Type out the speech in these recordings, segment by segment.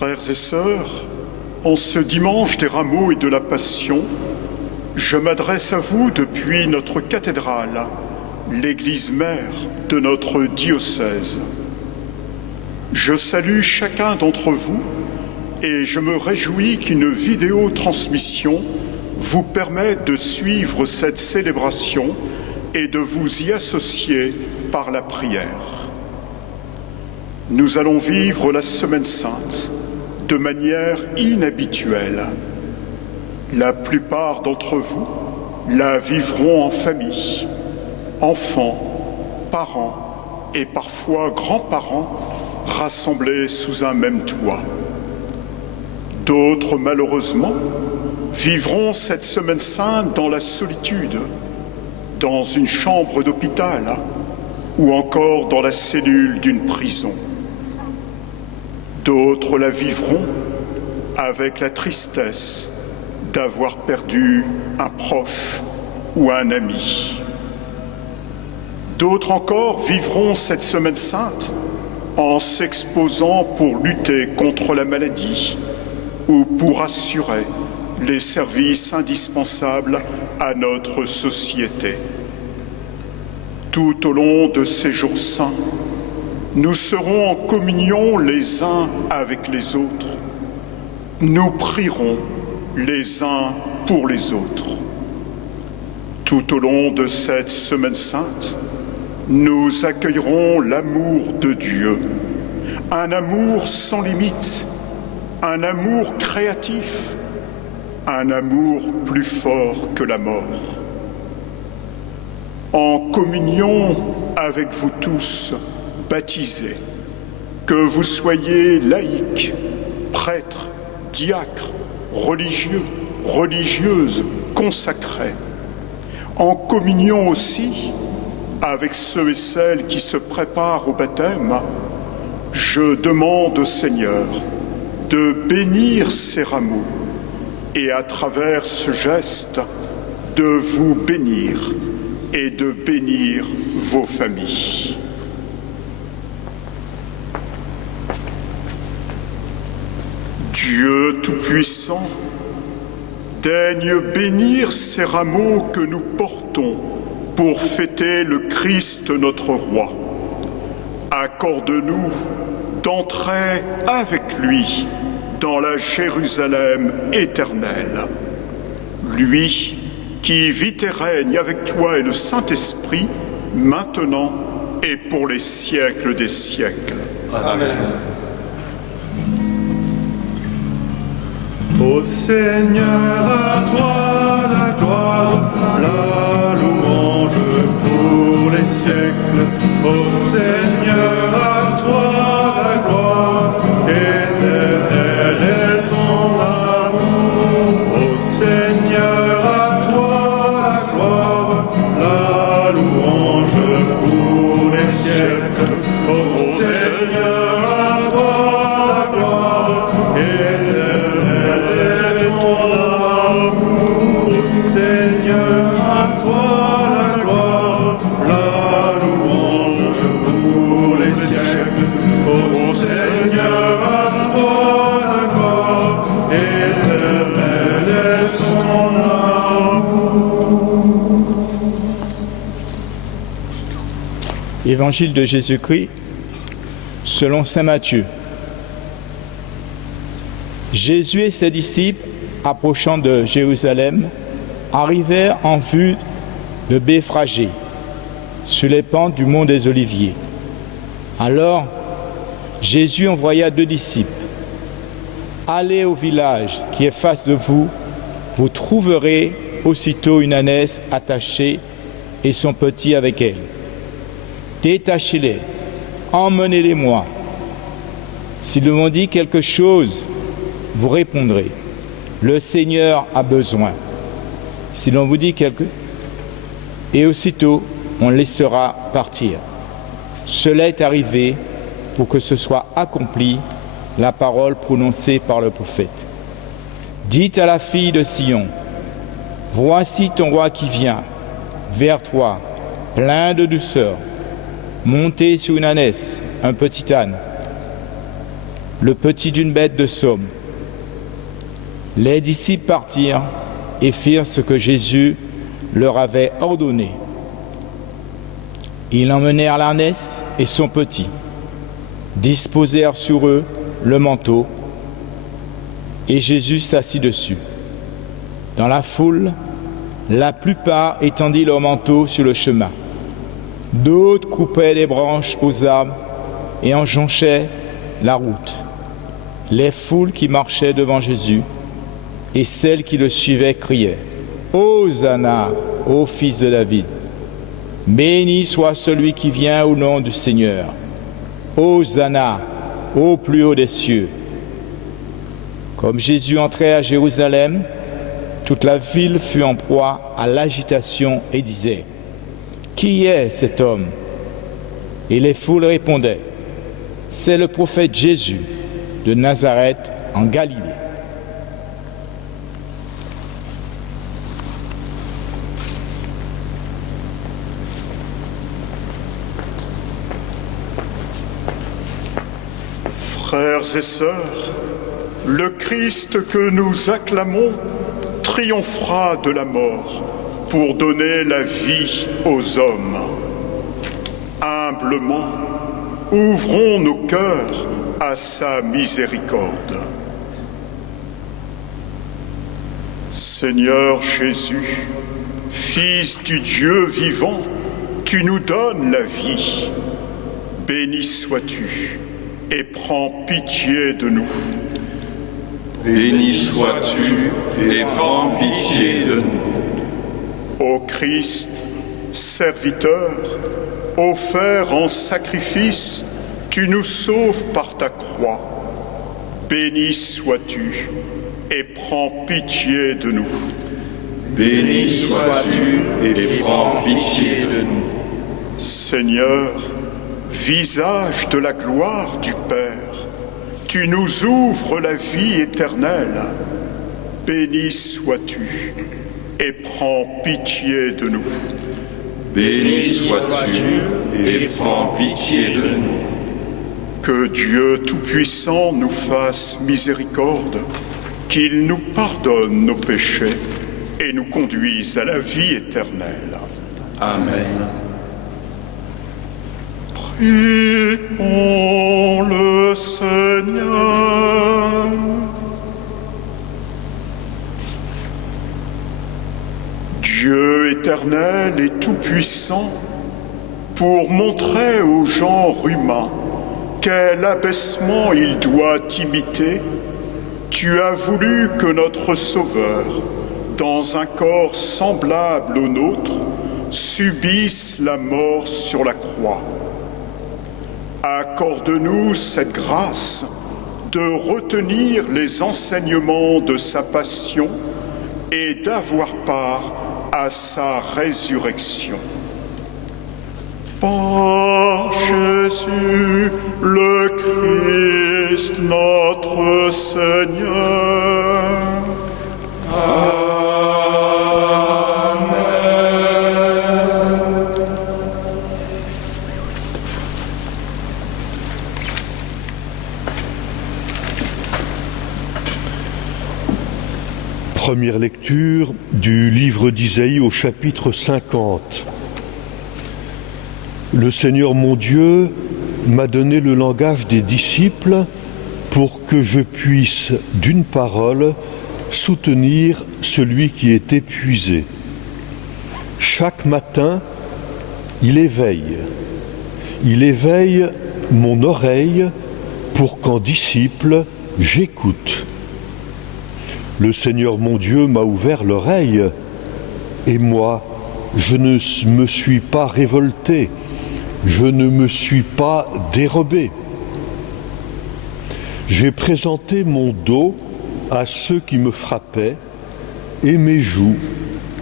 Frères et sœurs, en ce dimanche des Rameaux et de la Passion, je m'adresse à vous depuis notre cathédrale, l'église mère de notre diocèse. Je salue chacun d'entre vous et je me réjouis qu'une vidéo-transmission vous permette de suivre cette célébration et de vous y associer par la prière. Nous allons vivre la Semaine Sainte de manière inhabituelle. La plupart d'entre vous la vivront en famille, enfants, parents et parfois grands-parents rassemblés sous un même toit. D'autres, malheureusement, vivront cette Semaine Sainte dans la solitude, dans une chambre d'hôpital ou encore dans la cellule d'une prison. D'autres la vivront avec la tristesse d'avoir perdu un proche ou un ami. D'autres encore vivront cette Semaine Sainte en s'exposant pour lutter contre la maladie ou pour assurer les services indispensables à notre société. Tout au long de ces jours saints, nous serons en communion les uns avec les autres. Nous prierons les uns pour les autres. Tout au long de cette Semaine Sainte, nous accueillerons l'amour de Dieu, un amour sans limite, un amour créatif, un amour plus fort que la mort. En communion avec vous tous, baptisés, que vous soyez laïcs, prêtres, diacres, religieux, religieuses, consacrés, en communion aussi avec ceux et celles qui se préparent au baptême, je demande au Seigneur de bénir ces rameaux et à travers ce geste de vous bénir et de bénir vos familles. Dieu Tout-Puissant, daigne bénir ces rameaux que nous portons pour fêter le Christ notre Roi. Accorde-nous d'entrer avec lui dans la Jérusalem éternelle. Lui qui vit et règne avec toi et le Saint-Esprit, maintenant et pour les siècles des siècles. Amen. Ô Seigneur, à toi la gloire, la louange pour les siècles. Ô Seigneur, à toi la gloire, éternel est ton amour. Ô Seigneur, à toi la gloire, la louange pour les siècles. Ô Seigneur, à toi la gloire, éternel est ton amour. Ô Seigneur, à toi la gloire, la louange pour les siècles. Ô Seigneur, à toi la gloire, éternel est ton amour. Évangile de Jésus-Christ selon saint Matthieu. Jésus et ses disciples, approchant de Jérusalem, arrivèrent en vue de Béphagée, sur les pentes du mont des Oliviers. Alors, Jésus envoya 2 disciples. « Allez au village qui est face de vous, vous trouverez aussitôt une ânesse attachée et son petit avec elle. Détachez-les, emmenez-les-moi. S'ils m'ont dit quelque chose, vous répondrez, le Seigneur a besoin. Si l'on vous dit quelque... Et aussitôt, on laissera partir. Cela est arrivé pour que ce soit accompli la parole prononcée par le prophète. Dites à la fille de Sion, voici ton roi qui vient vers toi, plein de douceur, monté sur une ânesse, un petit âne. le petit d'une bête de somme. Les disciples partirent et firent ce que Jésus leur avait ordonné. Ils emmenèrent l'ânesse et son petit, disposèrent sur eux le manteau, et Jésus s'assit dessus. Dans la foule, la plupart étendit leur manteau sur le chemin. D'autres coupaient des branches aux arbres et en jonchaient la route. Les foules qui marchaient devant Jésus et celles qui le suivaient criaient « Hosanna, ô fils de David ! Béni soit celui qui vient au nom du Seigneur. Hosanna, au plus haut des cieux !» Comme Jésus entrait à Jérusalem, toute la ville fut en proie à l'agitation et disait « Qui est cet homme ?» Et les foules répondaient « C'est le prophète Jésus de Nazareth en Galilée. » Frères et sœurs, le Christ que nous acclamons triomphera de la mort pour donner la vie aux hommes. Humblement, ouvrons nos cœurs à sa miséricorde. Seigneur Jésus, Fils du Dieu vivant, tu nous donnes la vie. Béni sois-tu et prends pitié de nous. Béni sois-tu et prends pitié de nous. Ô Christ, serviteur, offert en sacrifice, tu nous sauves par ta croix. Béni sois-tu et prends pitié de nous. Béni sois-tu et prends pitié de nous. Seigneur, visage de la gloire du Père, tu nous ouvres la vie éternelle. Béni sois-tu et prends pitié de nous. Béni sois-tu et prends pitié de nous. Que Dieu Tout-Puissant nous fasse miséricorde, qu'il nous pardonne nos péchés et nous conduise à la vie éternelle. Amen. Prions le Seigneur. Dieu éternel et tout-puissant, pour montrer au genre humain quel abaissement il doit imiter, tu as voulu que notre Sauveur, dans un corps semblable au nôtre, subisse la mort sur la croix. Accorde-nous cette grâce de retenir les enseignements de sa passion et d'avoir part à sa résurrection. Par Jésus le Christ notre Seigneur. Première lecture du livre d'Isaïe au chapitre 50. Le Seigneur mon Dieu m'a donné le langage des disciples pour que je puisse, d'une parole, soutenir celui qui est épuisé. Chaque matin, il éveille mon oreille pour qu'en disciple, j'écoute. Le Seigneur mon Dieu m'a ouvert l'oreille, et moi, je ne me suis pas révolté, je ne me suis pas dérobé. J'ai présenté mon dos à ceux qui me frappaient, et mes joues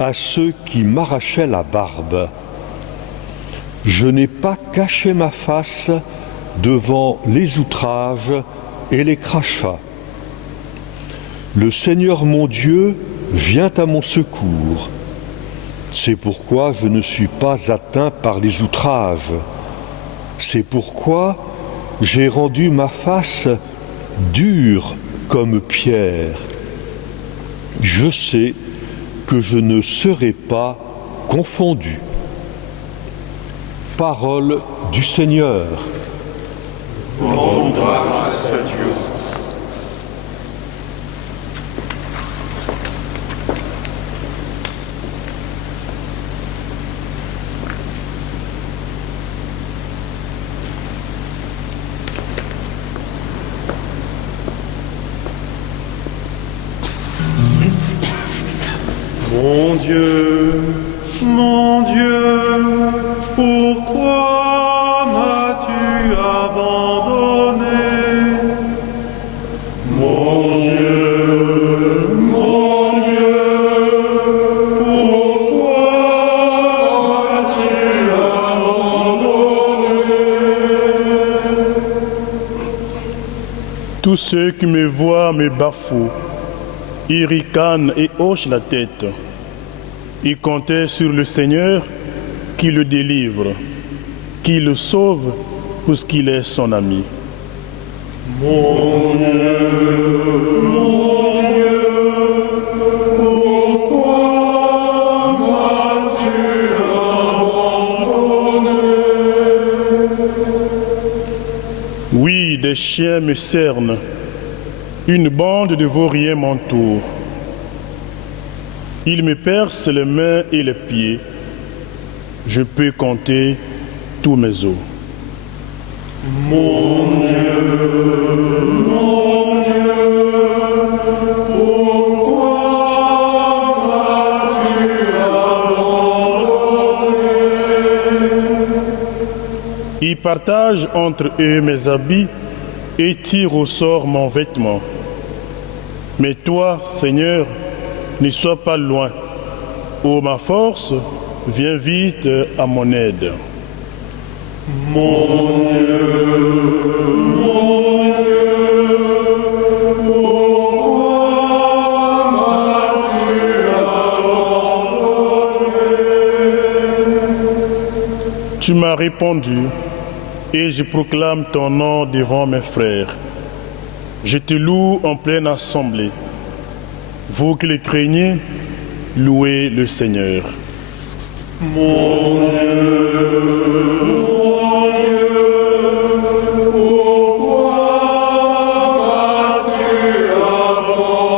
à ceux qui m'arrachaient la barbe. Je n'ai pas caché ma face devant les outrages et les crachats. Le Seigneur mon Dieu vient à mon secours. C'est pourquoi je ne suis pas atteint par les outrages. C'est pourquoi j'ai rendu ma face dur comme pierre. Je sais que je ne serai pas confondu. Parole du Seigneur. Rendons grâce à Dieu. Mon Dieu, pourquoi m'as-tu abandonné? Mon Dieu, pourquoi m'as-tu abandonné? Tous ceux qui me voient me bafouent, ils ricanent et hochent la tête. Ils comptaient sur le Seigneur qui le délivre, qui le sauve puisqu'il est son ami. Mon Dieu, pourquoi m'as-tu abandonné? Oui, des chiens me cernent, une bande de vauriens m'entoure. Ils me percent les mains et les pieds. Je peux compter tous mes os. Mon Dieu, pourquoi m'as-tu abandonné? Ils partagent entre eux mes habits et tirent au sort mon vêtement. Mais toi, Seigneur, ne sois pas loin. Ô ma force, viens vite à mon aide. Mon Dieu, pourquoi m'as-tu abandonné? Tu m'as répondu et je proclame ton nom devant mes frères. Je te loue en pleine assemblée. Vous qui le craignez, louez le Seigneur. Mon Dieu, pourquoi m'as-tu abandonné?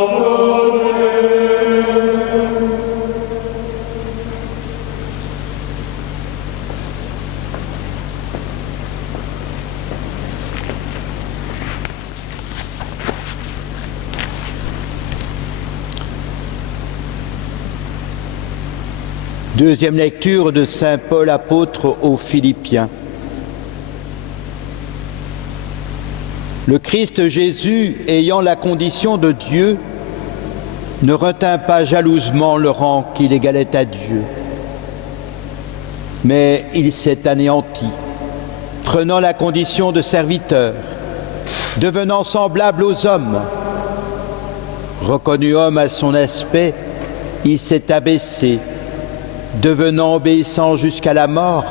Deuxième lecture de Saint Paul apôtre aux Philippiens. Le Christ Jésus, ayant la condition de Dieu, ne retint pas jalousement le rang qu'il égalait à Dieu, mais il s'est anéanti, prenant la condition de serviteur, devenant semblable aux hommes. Reconnu homme à son aspect, il s'est abaissé, devenant obéissant jusqu'à la mort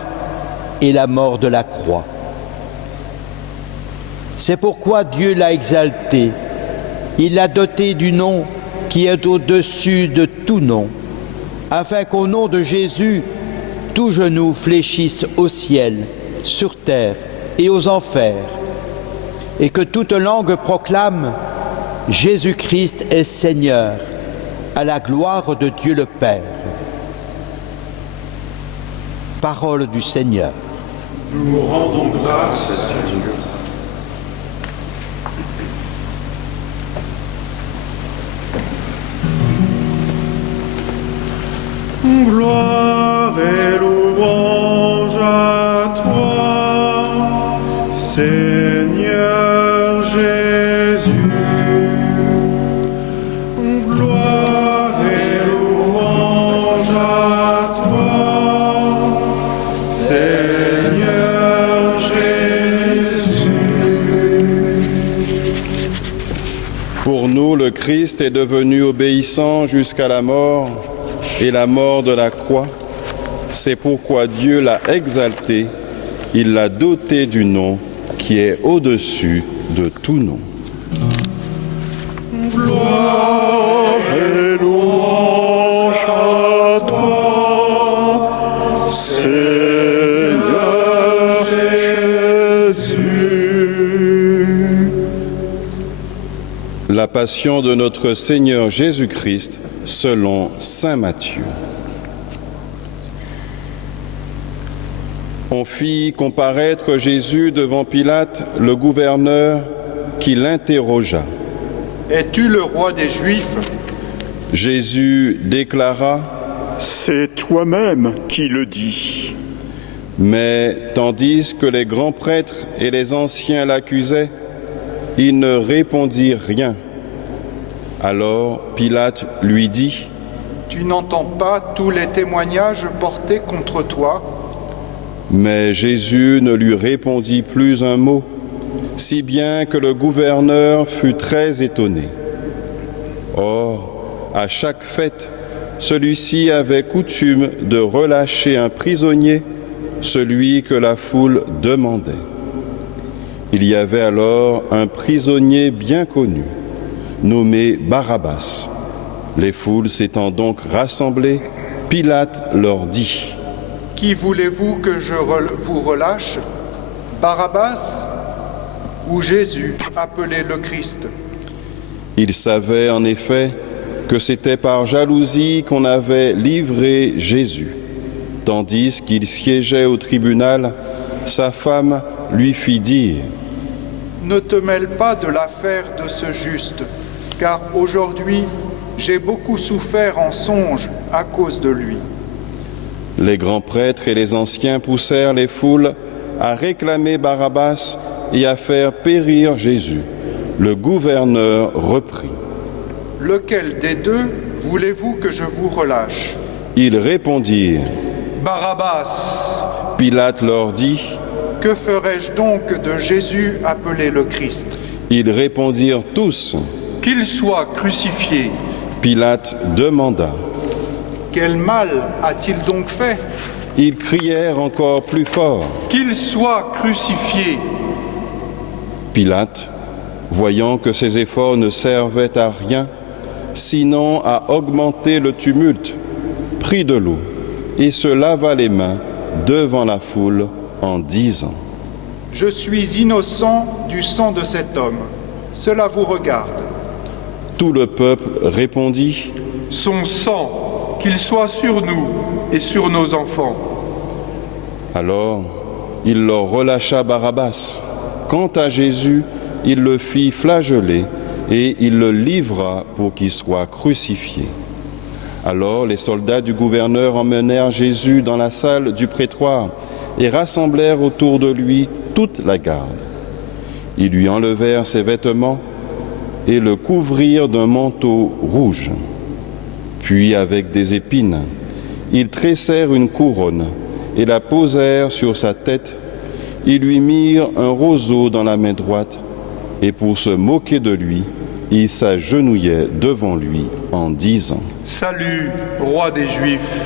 et la mort de la croix. C'est pourquoi Dieu l'a exalté. Il l'a doté du nom qui est au-dessus de tout nom, afin qu'au nom de Jésus, tout genou fléchisse au ciel, sur terre et aux enfers, et que toute langue proclame « Jésus-Christ est Seigneur » à la gloire de Dieu le Père. Parole du Seigneur. Nous rendons grâce à Dieu. Gloire et louange à toi, Seigneur Jésus. Gloire et louange à toi, Seigneur Jésus. Pour nous, le Christ est devenu obéissant jusqu'à la mort et la mort de la croix. C'est pourquoi Dieu l'a exalté, il l'a doté du nom qui est au-dessus de tout nom. Gloire et louange à toi, Seigneur Jésus. La passion de notre Seigneur Jésus-Christ selon saint Matthieu. On fit comparaître Jésus devant Pilate, le gouverneur, qui l'interrogea. « Es-tu le roi des Juifs ?» Jésus déclara, « C'est toi-même qui le dis. » Mais tandis que les grands prêtres et les anciens l'accusaient, il ne répondit rien. Alors Pilate lui dit, « Tu n'entends pas tous les témoignages portés contre toi ?» Mais Jésus ne lui répondit plus un mot, si bien que le gouverneur fut très étonné. Or, à chaque fête, celui-ci avait coutume de relâcher un prisonnier, celui que la foule demandait. Il y avait alors un prisonnier bien connu, nommé Barabbas. Les foules s'étant donc rassemblées, Pilate leur dit, « Qui voulez-vous que je vous relâche, Barabbas ou Jésus, appelé le Christ ?» Il savait en effet que c'était par jalousie qu'on avait livré Jésus. Tandis qu'il siégeait au tribunal, sa femme lui fit dire, « Ne te mêle pas de l'affaire de ce juste, car aujourd'hui j'ai beaucoup souffert en songe à cause de lui. » Les grands prêtres et les anciens poussèrent les foules à réclamer Barabbas et à faire périr Jésus. Le gouverneur reprit. « Lequel des deux voulez-vous que je vous relâche ?» Ils répondirent. « Barabbas !» Pilate leur dit. « Que ferai-je donc de Jésus appelé le Christ ?» Ils répondirent tous. « Qu'il soit crucifié !» Pilate demanda. Quel mal a-t-il donc fait ? Ils crièrent encore plus fort. Qu'il soit crucifié ! Pilate, voyant que ses efforts ne servaient à rien, sinon à augmenter le tumulte, prit de l'eau et se lava les mains devant la foule en disant : Je suis innocent du sang de cet homme. Cela vous regarde. Tout le peuple répondit : Son sang, qu'il soit sur nous et sur nos enfants. Alors, il leur relâcha Barabbas. Quant à Jésus, il le fit flageller et il le livra pour qu'il soit crucifié. Alors les soldats du gouverneur emmenèrent Jésus dans la salle du prétoire et rassemblèrent autour de lui toute la garde. Ils lui enlevèrent ses vêtements et le couvrirent d'un manteau rouge. Puis, avec des épines, ils tressèrent une couronne et la posèrent sur sa tête. Ils lui mirent un roseau dans la main droite et pour se moquer de lui, ils s'agenouillaient devant lui en disant : Salut, roi des Juifs !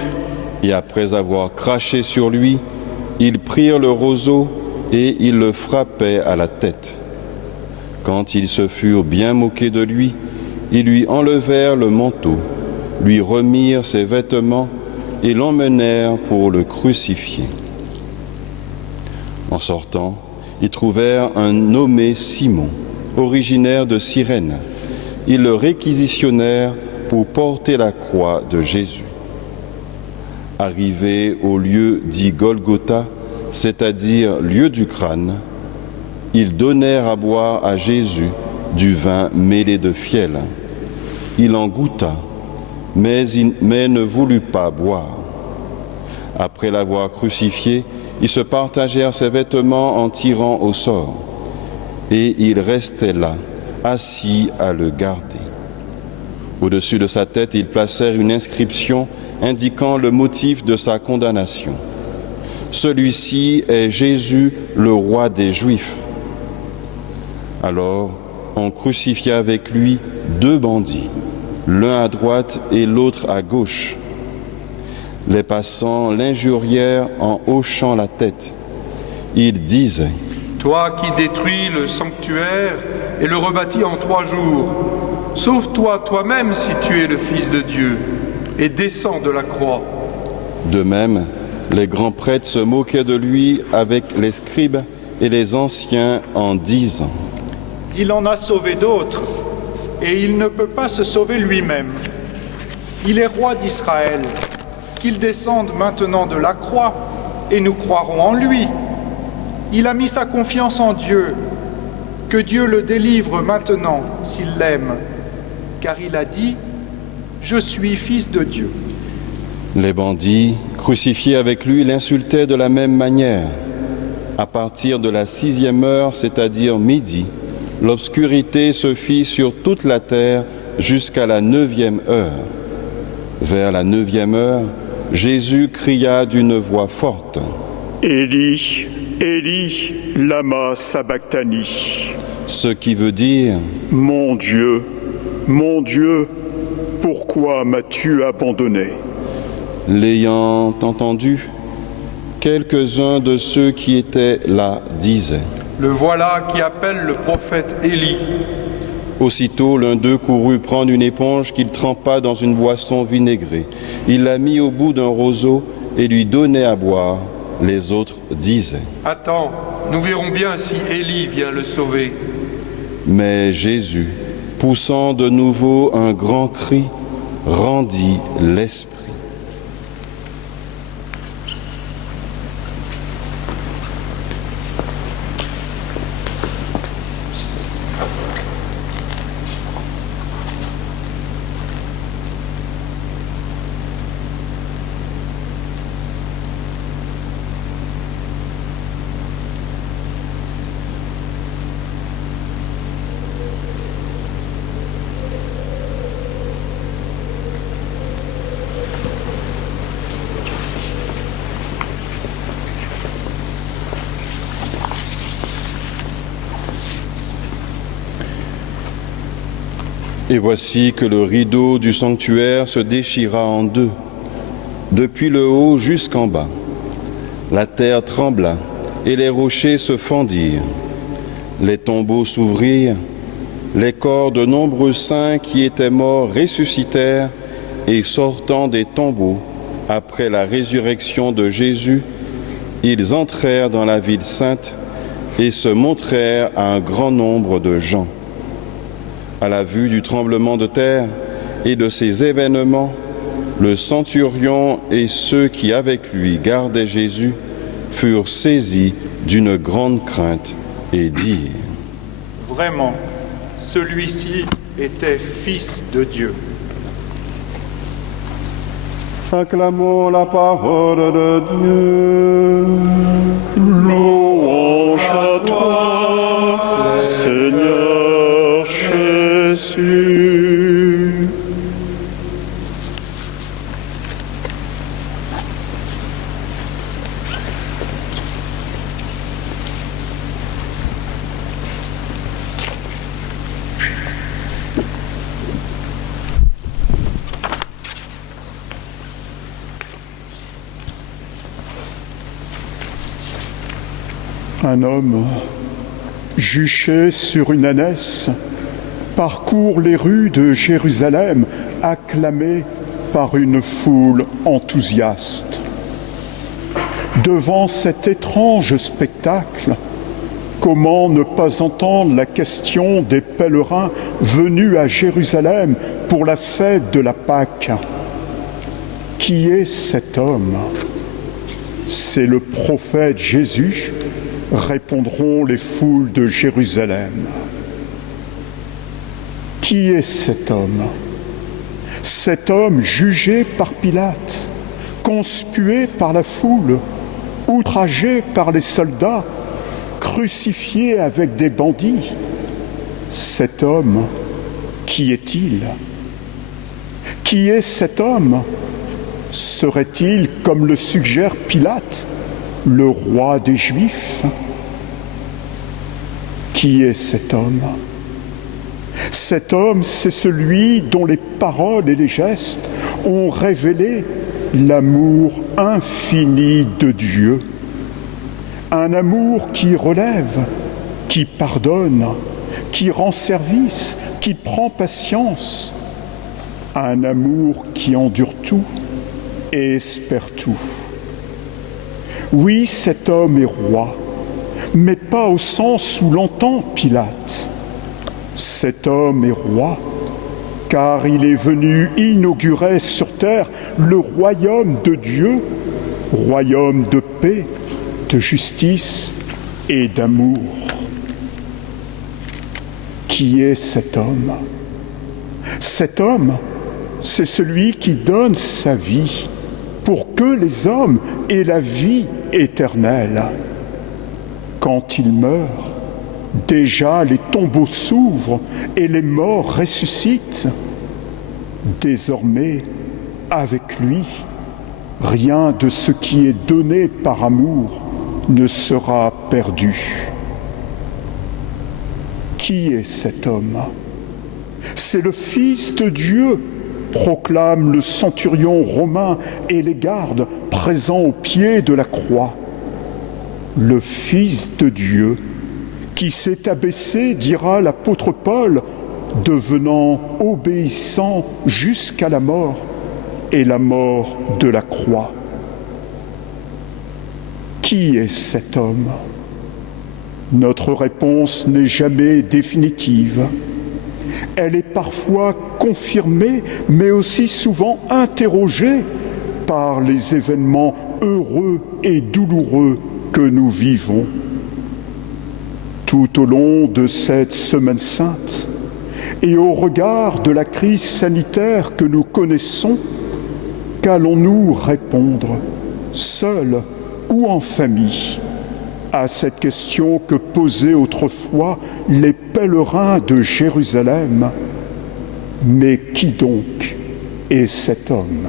Et après avoir craché sur lui, ils prirent le roseau et ils le frappaient à la tête. Quand ils se furent bien moqués de lui, ils lui enlevèrent le manteau, lui remirent ses vêtements et l'emmenèrent pour le crucifier. En sortant, ils trouvèrent un nommé Simon, originaire de Cyrène. Ils le réquisitionnèrent pour porter la croix de Jésus. Arrivés au lieu dit Golgotha, c'est-à-dire lieu du crâne, ils donnèrent à boire à Jésus du vin mêlé de fiel. Il en goûta, mais ne voulut pas boire. Après l'avoir crucifié, ils se partagèrent ses vêtements en tirant au sort, et il restait là, assis à le garder. Au-dessus de sa tête, ils placèrent une inscription indiquant le motif de sa condamnation. Celui-ci est Jésus, le roi des Juifs. Alors, on crucifia avec lui 2 bandits, l'un à droite et l'autre à gauche. Les passants l'injurièrent en hochant la tête. Ils disaient : Toi qui détruis le sanctuaire et le rebâtis en 3 jours, sauve-toi toi-même si tu es le Fils de Dieu, et descends de la croix. De même, les grands prêtres se moquaient de lui avec les scribes et les anciens en disant : Il en a sauvé d'autres, et il ne peut pas se sauver lui-même. Il est roi d'Israël. Qu'il descende maintenant de la croix, et nous croirons en lui. Il a mis sa confiance en Dieu. Que Dieu le délivre maintenant, s'il l'aime, car il a dit : Je suis fils de Dieu. Les bandits, crucifiés avec lui, l'insultaient de la même manière. À partir de la 6e heure, c'est-à-dire midi, l'obscurité se fit sur toute la terre jusqu'à la 9e heure. Vers la 9e heure, Jésus cria d'une voix forte : Élie, Élie, lama sabachthani. Ce qui veut dire : Mon Dieu, pourquoi m'as-tu abandonné ? L'ayant entendu, quelques-uns de ceux qui étaient là disaient : Le voilà qui appelle le prophète Élie. Aussitôt, l'un d'eux courut prendre une éponge qu'il trempa dans une boisson vinaigrée. Il la mit au bout d'un roseau et lui donnait à boire. Les autres disaient : Attends, nous verrons bien si Élie vient le sauver. Mais Jésus, poussant de nouveau un grand cri, rendit l'esprit. Et voici que le rideau du sanctuaire se déchira en deux, depuis le haut jusqu'en bas. La terre trembla et les rochers se fendirent. Les tombeaux s'ouvrirent, les corps de nombreux saints qui étaient morts ressuscitèrent et sortant des tombeaux, après la résurrection de Jésus, ils entrèrent dans la ville sainte et se montrèrent à un grand nombre de gens. À la vue du tremblement de terre et de ces événements, le centurion et ceux qui avec lui gardaient Jésus furent saisis d'une grande crainte et dirent : Vraiment, celui-ci était fils de Dieu. Acclamons la parole de Dieu. Louange à toi, Seigneur Jésus. Un homme, juché sur une ânesse, parcourt les rues de Jérusalem, acclamé par une foule enthousiaste. Devant cet étrange spectacle, comment ne pas entendre la question des pèlerins venus à Jérusalem pour la fête de la Pâque ? Qui est cet homme ? C'est le prophète Jésus, répondront les foules de Jérusalem. Qui est cet homme ? Cet homme jugé par Pilate, conspué par la foule, outragé par les soldats, crucifié avec des bandits. Cet homme, qui est-il ? Qui est cet homme ? Serait-il, comme le suggère Pilate, le roi des Juifs ? Qui est cet homme ? Cet homme, c'est celui dont les paroles et les gestes ont révélé l'amour infini de Dieu. Un amour qui relève, qui pardonne, qui rend service, qui prend patience, un amour qui endure tout et espère tout. Oui, cet homme est roi, mais pas au sens où l'entend Pilate. Cet homme est roi, car il est venu inaugurer sur terre le royaume de Dieu, royaume de paix, de justice et d'amour. Qui est cet homme? Cet homme, c'est celui qui donne sa vie pour que les hommes aient la vie éternelle. Quand il meurt, déjà les tombeaux s'ouvrent et les morts ressuscitent. Désormais, avec lui, rien de ce qui est donné par amour ne sera perdu. Qui est cet homme? C'est le Fils de Dieu, proclame le centurion romain et les gardes présents au pied de la croix. Le Fils de Dieu, qui s'est abaissé, dira l'apôtre Paul, devenant obéissant jusqu'à la mort et la mort de la croix. Qui est cet homme? Notre réponse n'est jamais définitive. Elle est parfois confirmée, mais aussi souvent interrogée par les événements heureux et douloureux que nous vivons. Tout au long de cette Semaine sainte, et au regard de la crise sanitaire que nous connaissons, qu'allons-nous répondre, seuls ou en famille, à cette question que posaient autrefois les pèlerins de Jérusalem? Mais qui donc est cet homme?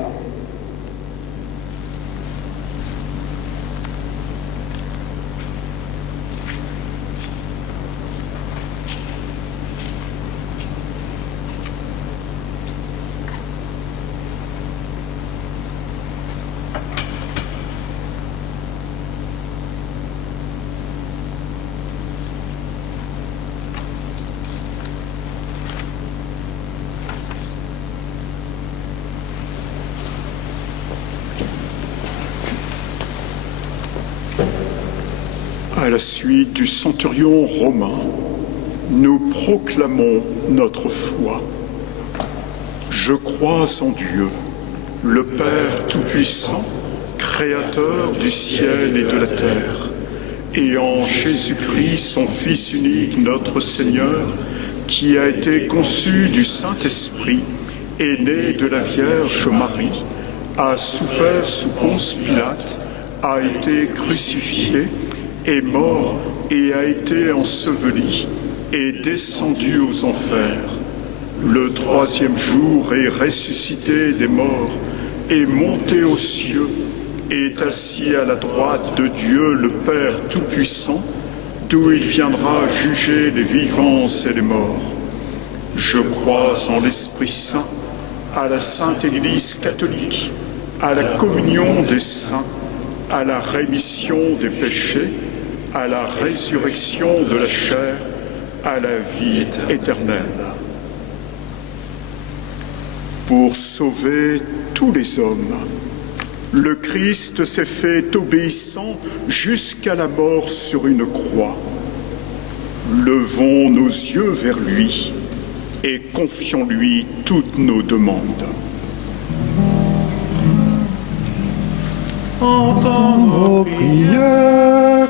À la suite du centurion romain, nous proclamons notre foi. Je crois en Dieu, le Père Tout-Puissant, Créateur du ciel et de la terre, et en Jésus-Christ, son Fils unique, notre Seigneur, qui a été conçu du Saint-Esprit, est né de la Vierge Marie, a souffert sous Ponce Pilate, a été crucifié, est mort et a été enseveli, est descendu aux enfers. Le troisième jour est ressuscité des morts, est monté aux cieux, est assis à la droite de Dieu le Père Tout-Puissant, d'où il viendra juger les vivants et les morts. Je crois en l'Esprit Saint, à la Sainte Église catholique, à la communion des saints, à la rémission des péchés, à la résurrection de la chair, à la vie éternelle. Pour sauver tous les hommes, le Christ s'est fait obéissant jusqu'à la mort sur une croix. Levons nos yeux vers lui et confions-lui toutes nos demandes. Entends nos prières,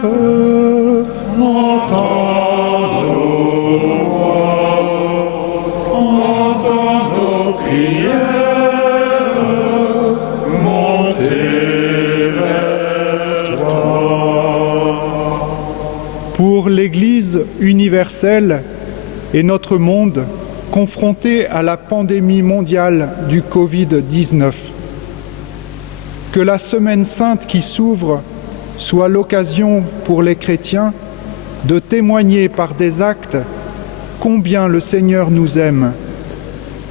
entends nos voix, entends nos prières, montez vers toi. Pour l'Église universelle et notre monde confronté à la pandémie mondiale du Covid-19, que la Semaine sainte qui s'ouvre soit l'occasion pour les chrétiens de témoigner par des actes combien le Seigneur nous aime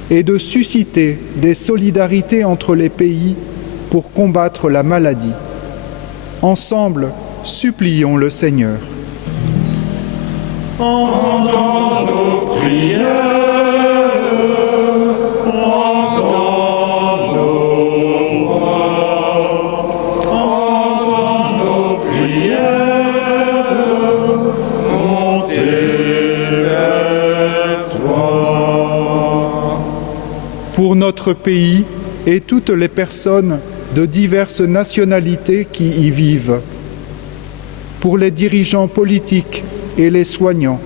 et de susciter des solidarités entre les pays pour combattre la maladie. Ensemble, supplions le Seigneur. entends nos prières, entends nos voix, entends nos prières, montez vers toi. Pour notre pays et toutes les personnes de diverses nationalités qui y vivent, pour les dirigeants politiques et les soignants,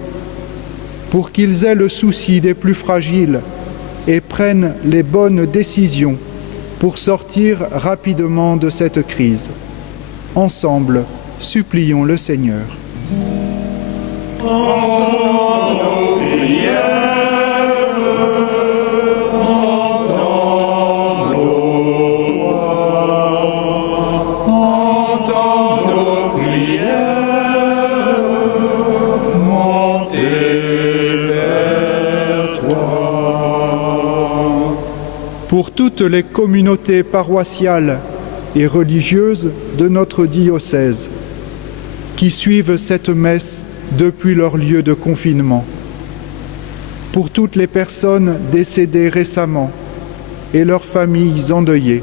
pour qu'ils aient le souci des plus fragiles et prennent les bonnes décisions pour sortir rapidement de cette crise. Ensemble, supplions le Seigneur. Entends nos prières, entends nos voix, entends nos prières, montez vers toi. Pour toutes les communautés paroissiales et religieuses de notre diocèse qui suivent cette messe depuis leur lieu de confinement, pour toutes les personnes décédées récemment et leurs familles endeuillées,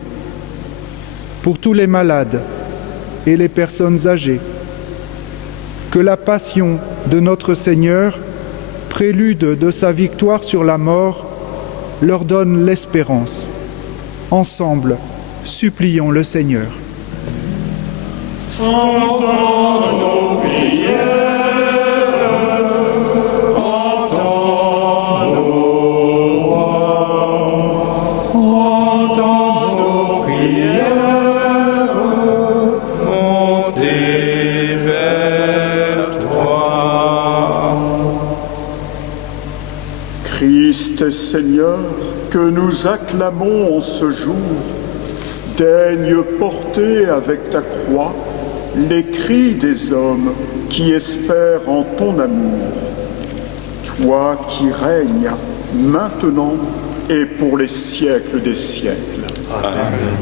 pour tous les malades et les personnes âgées, que la passion de notre Seigneur, prélude de sa victoire sur la mort, leur donne l'espérance. Ensemble, supplions le Seigneur. Entends nos prières, entends nos voix, entends nos prières, montez vers toi. Christ est Seigneur, que nous acclamons en ce jour, daigne porter avec ta croix les cris des hommes qui espèrent en ton amour. Toi qui règnes maintenant et pour les siècles des siècles. Amen.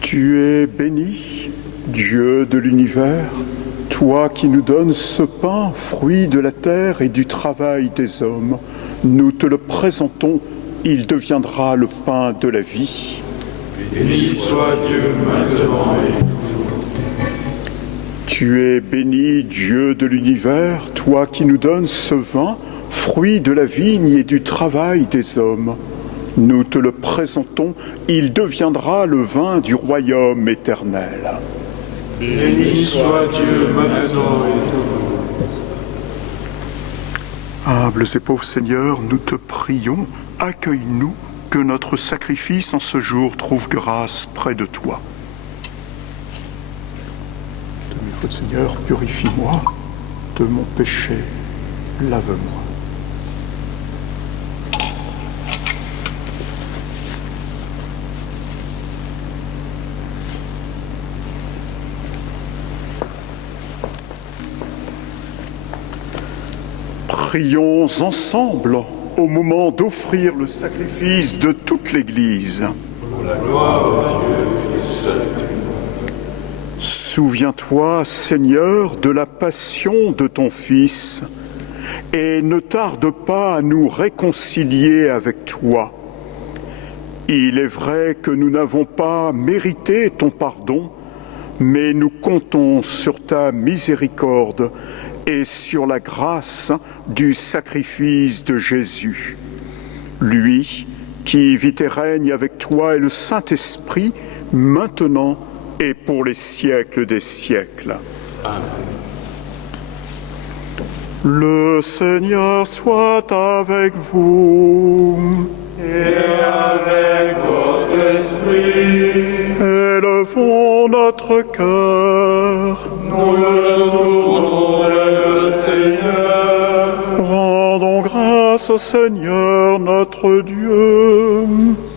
Tu es béni, Dieu de l'univers, toi qui nous donnes ce pain, fruit de la terre et du travail des hommes. Nous te le présentons, il deviendra le pain de la vie. Béni soit Dieu maintenant et toujours. Tu es béni, Dieu de l'univers, toi qui nous donnes ce vin, fruit de la vigne et du travail des hommes. Nous te le présentons, il deviendra le vin du royaume éternel. Béni soit Dieu maintenant et toujours. Humbles et pauvres Seigneur, nous te prions, accueille-nous, que notre sacrifice en ce jour trouve grâce près de toi. De mes fautes, Seigneur, purifie-moi, de mon péché, lave-moi. Prions ensemble au moment d'offrir le sacrifice de toute l'Église. Pour la gloire de Dieu et seul. Souviens-toi, Seigneur, de la passion de ton Fils, et ne tarde pas à nous réconcilier avec toi. Il est vrai que nous n'avons pas mérité ton pardon, mais nous comptons sur ta miséricorde et sur la grâce du sacrifice de Jésus. Lui qui vit et règne avec toi et le Saint-Esprit, maintenant et pour les siècles des siècles. Amen. Le Seigneur soit avec vous. Et avec votre esprit. Élevons notre cœur. Nous le tournons vers le Seigneur. Rendons grâce au Seigneur notre Dieu.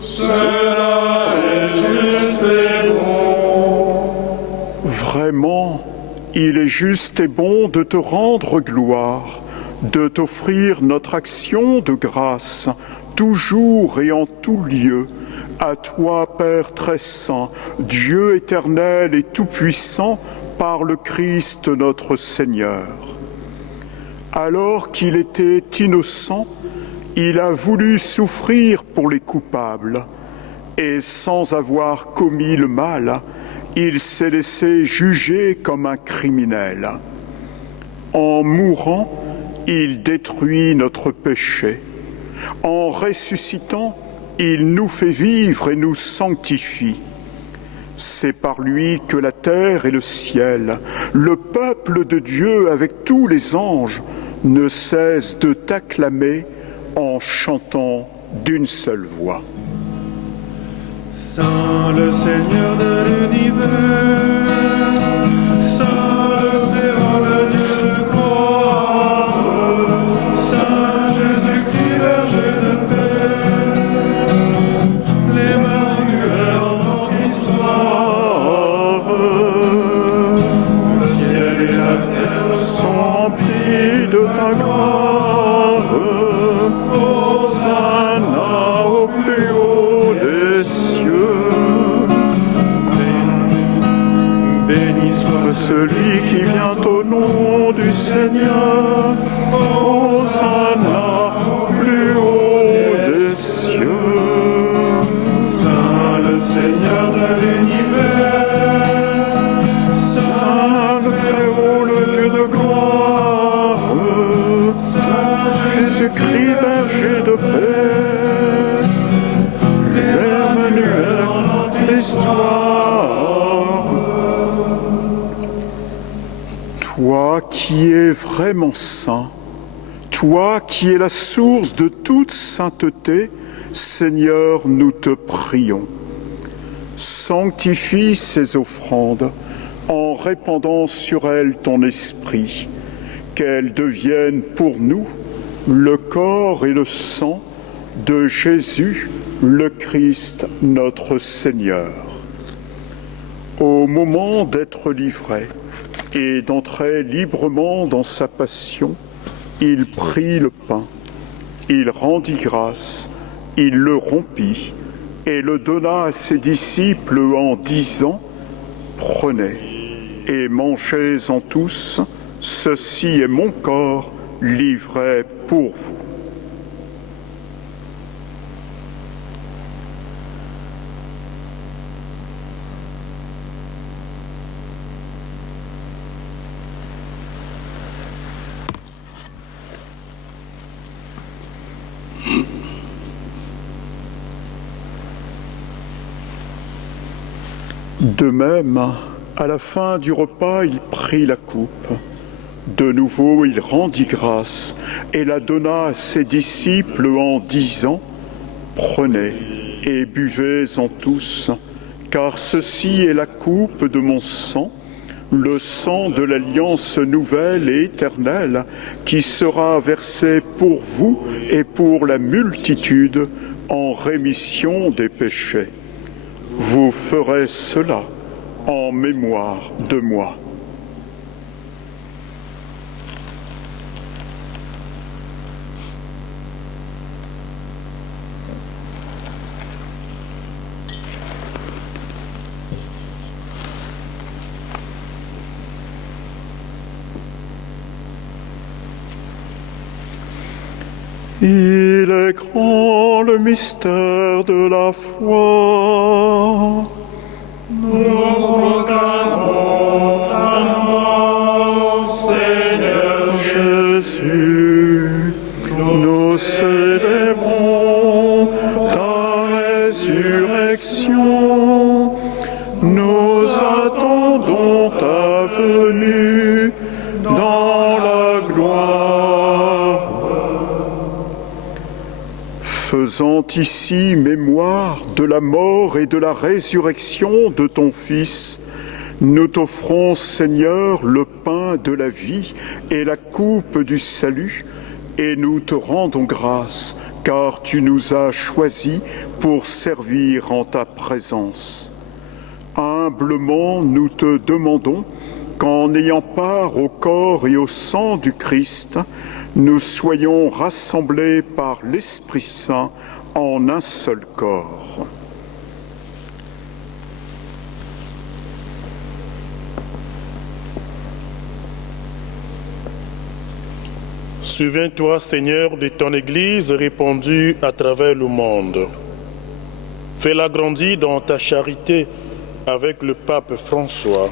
Cela est juste et bon. Vraiment, il est juste et bon de te rendre gloire, de t'offrir notre action de grâce, toujours et en tout lieu, à toi, Père très saint, Dieu éternel et tout-puissant, par le Christ notre Seigneur. Alors qu'il était innocent, il a voulu souffrir pour les coupables, et sans avoir commis le mal, il s'est laissé juger comme un criminel. En mourant, il détruit notre péché. En ressuscitant, il nous fait vivre et nous sanctifie. C'est par lui que la terre et le ciel, le peuple de Dieu avec tous les anges, ne cessent de t'acclamer en chantant d'une seule voix. Saint le Seigneur de l'univers, Saint le Très-Haut, le Dieu de gloire, Saint Jésus-Christ, berger de paix, l'Emmanuel en notre histoire, le ciel et la terre sont remplis de ta gloire. Hosanna au plus haut des cieux. béni soit Celui qui vient au nom du Seigneur. Hosanna au plus haut des cieux. Saint le Seigneur de l'univers, Saint le Très-Haut, le Dieu de gloire. Saint Jésus-Christ, berger de paix. L'Emmanuel en notre histoire. Toi qui es vraiment saint, toi qui es la source de toute sainteté, Seigneur, nous te prions. Sanctifie ces offrandes en répandant sur elles ton esprit, qu'elles deviennent pour nous le corps et le sang de Jésus, le Christ, notre Seigneur. Au moment d'être livré et d'entrer librement dans sa passion, il prit le pain, il rendit grâce, il le rompit et le donna à ses disciples en disant « Prenez et mangez-en tous, ceci est mon corps livré pour vous. » De même, à la fin du repas, il prit la coupe. De nouveau, il rendit grâce et la donna à ses disciples en disant « Prenez et buvez-en tous, car ceci est la coupe de mon sang, le sang de l'alliance nouvelle et éternelle, qui sera versé pour vous et pour la multitude en rémission des péchés. Vous ferez cela en mémoire de moi. » . 」 « « « « « « « « « « « « « « « « « « « « « « « « « « « « « « « « « « « « « « « « « « « « « « « « Il est grand le mystère de la foi. Nous proclamons ta mort, Seigneur Jésus. Nous célébrons ta résurrection. Nous attendons ta venue dans la gloire. Faisant ici mémoire de la mort et de la résurrection de ton Fils, nous t'offrons, Seigneur, le pain de la vie et la coupe du salut, et nous te rendons grâce, car tu nous as choisis pour servir en ta présence. Humblement, nous te demandons qu'en ayant part au corps et au sang du Christ, nous soyons rassemblés par l'Esprit Saint en un seul corps. Souviens-toi, Seigneur, de ton Église répandue à travers le monde. Fais-la grandir dans ta charité avec le pape François,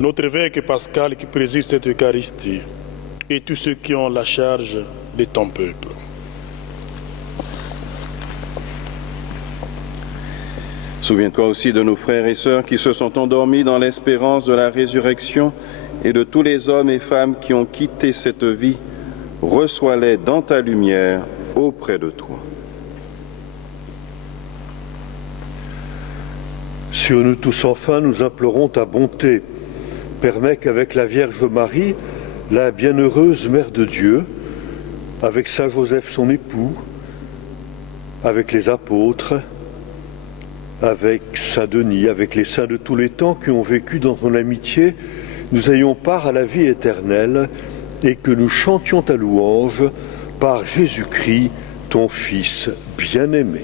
notre évêque Pascal qui préside cette Eucharistie, et tous ceux qui ont la charge de ton peuple. Souviens-toi aussi de nos frères et sœurs qui se sont endormis dans l'espérance de la résurrection et de tous les hommes et femmes qui ont quitté cette vie. Reçois-les dans ta lumière auprès de toi. Sur nous tous enfin, nous implorons ta bonté. Permets qu'avec la Vierge Marie, la bienheureuse Mère de Dieu, avec Saint Joseph son époux, avec les apôtres, avec Saint Denis, avec les saints de tous les temps qui ont vécu dans ton amitié, nous ayons part à la vie éternelle et que nous chantions ta louange par Jésus-Christ, ton Fils bien-aimé.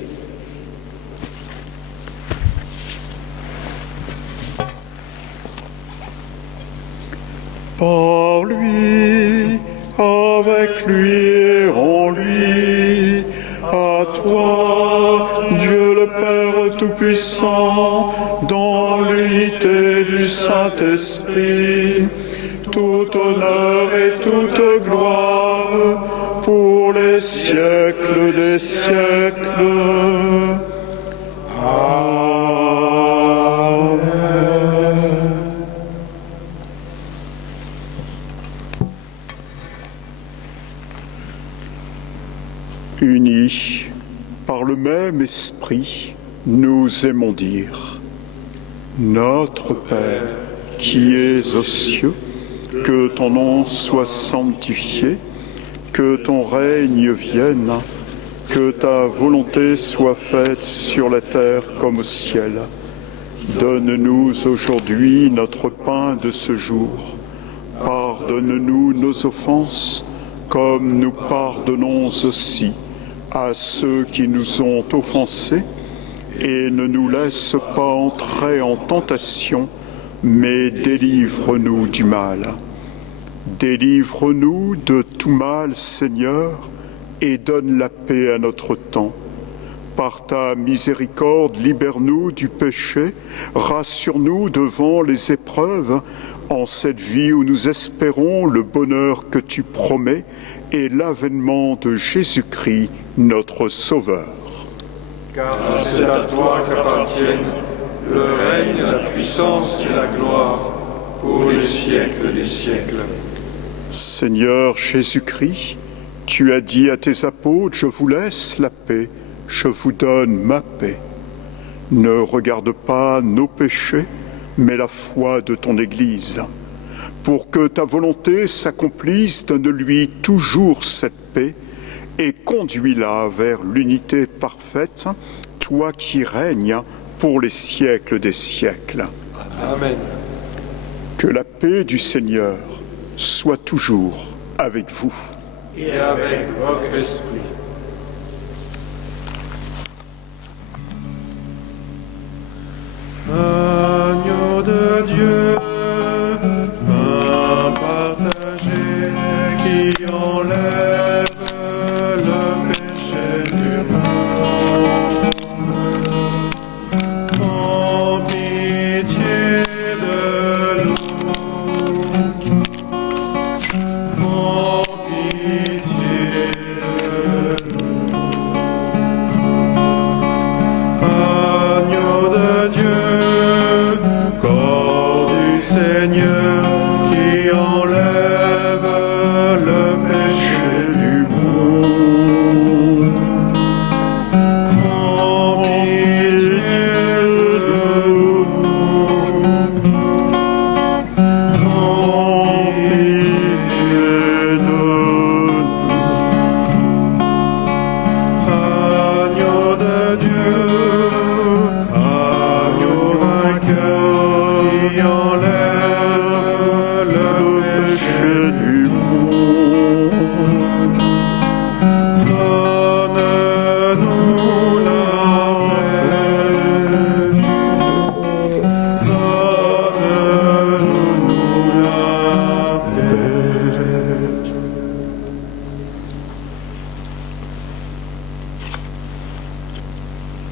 Par lui, avec lui et en lui, à toi, Dieu le Père Tout-Puissant, dans l'unité du Saint-Esprit, tout honneur et toute gloire pour les siècles des siècles. Amen. Unis par le même esprit, nous aimons dire: Notre Père, qui es aux cieux, que ton nom soit sanctifié, que ton règne vienne, que ta volonté soit faite sur la terre comme au ciel. Donne-nous aujourd'hui notre pain de ce jour. Pardonne-nous nos offenses, comme nous pardonnons aussi à ceux qui nous ont offensés, et ne nous laisse pas entrer en tentation, mais délivre-nous du mal. Délivre-nous de tout mal, Seigneur, et donne la paix à notre temps. Par ta miséricorde, libère-nous du péché, rassure-nous devant les épreuves, en cette vie où nous espérons le bonheur que tu promets et l'avènement de Jésus-Christ, notre Sauveur. Car c'est à toi qu'appartiennent le règne, la puissance et la gloire pour les siècles des siècles. Seigneur Jésus-Christ, tu as dit à tes apôtres: je vous laisse la paix, je vous donne ma paix. Ne regarde pas nos péchés, mais la foi de ton Église. Pour que ta volonté s'accomplisse, donne-lui toujours cette paix et conduis-la vers l'unité parfaite, toi qui règnes pour les siècles des siècles. Amen. Que la paix du Seigneur soit toujours avec vous. Et avec votre esprit. Agneau de Dieu, pain partagé, qui en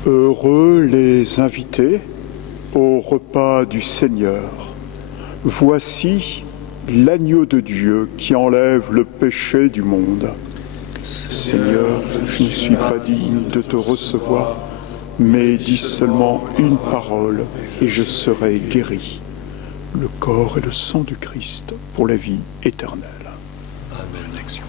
Heureux les invités au repas du Seigneur. Voici l'agneau de Dieu qui enlève le péché du monde. Seigneur, je ne suis pas digne de te recevoir, mais dis seulement une parole et je serai guéri. Le corps et le sang du Christ pour la vie éternelle. Bénédiction.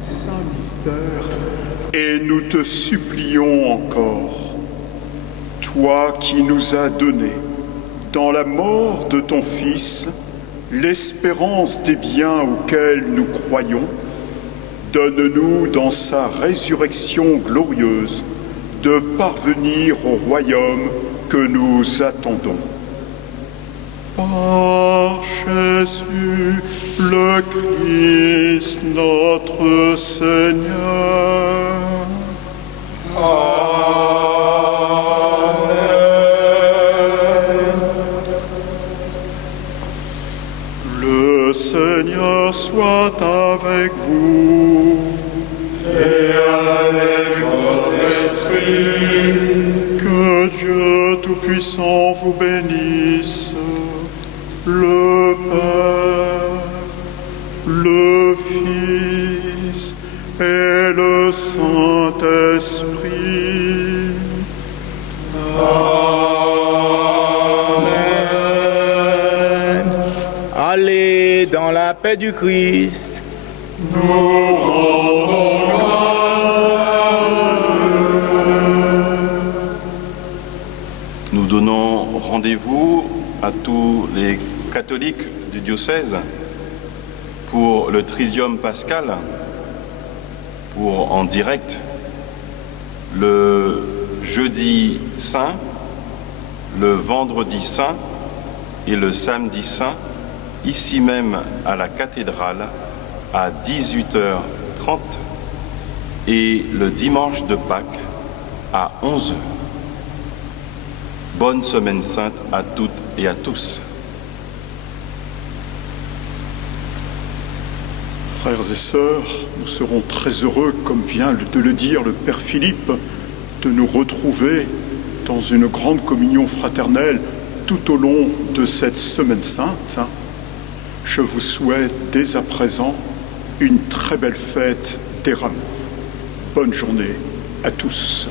Saint mystère, et nous te supplions encore, toi qui nous as donné, dans la mort de ton Fils, l'espérance des biens auxquels nous croyons, donne-nous dans sa résurrection glorieuse de parvenir au royaume que nous attendons. Par Jésus le Christ notre Seigneur. Amen. Le Seigneur soit avec vous et avec votre esprit. Que Dieu Tout-Puissant vous bénisse, le Père, le Fils et le Saint-Esprit. Amen. Allez dans la paix du Christ. Nous rendons grâce à tous les catholiques du diocèse pour le Triduum pascal, pour en direct le jeudi saint, le vendredi saint et le samedi saint, ici même à la cathédrale à 18h30 et le dimanche de Pâques à 11h. Bonne semaine sainte à toutes et à tous. Frères et sœurs, nous serons très heureux, comme vient de le dire le Père Philippe, de nous retrouver dans une grande communion fraternelle tout au long de cette semaine sainte. Je vous souhaite dès à présent une très belle fête des Rameaux. Bonne journée à tous.